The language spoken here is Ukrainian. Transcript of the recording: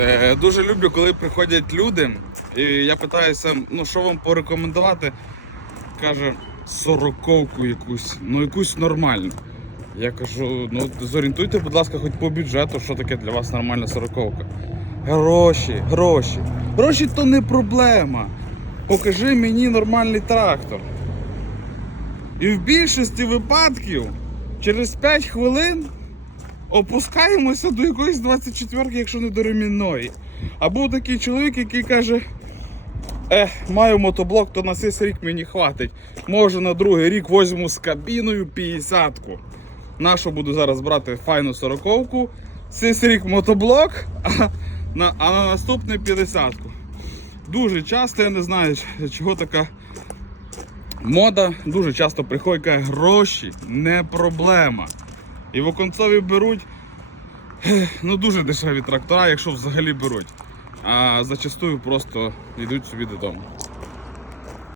Е, Дуже люблю, коли приходять люди, і я питаюся, ну що вам порекомендувати. Каже, сороковку якусь, ну якусь нормальну. Я кажу, ну зорієнтуйте, будь ласка, хоч по бюджету, що таке для вас нормальна сороковка. Гроші, гроші. Гроші то не проблема. Покажи мені нормальний трактор. І в більшості випадків через 5 хвилин опускаємося до якоїсь 24-ки, якщо не до ремінної. А був такий чоловік, який каже: Ех, маю мотоблок, то на цей рік мені хватить. Може на другий рік возьму з кабіною 50-ку. Нашу буду зараз брати файну 40-ку, цей рік мотоблок, а на, а на наступний 50-ку. Дуже часто, я не знаю, чого така мода. Дуже часто приходить, каже, гроші не проблема. І в оконцові беруть ну, дуже дешеві трактора, якщо взагалі беруть. А зачастую просто йдуть собі додому.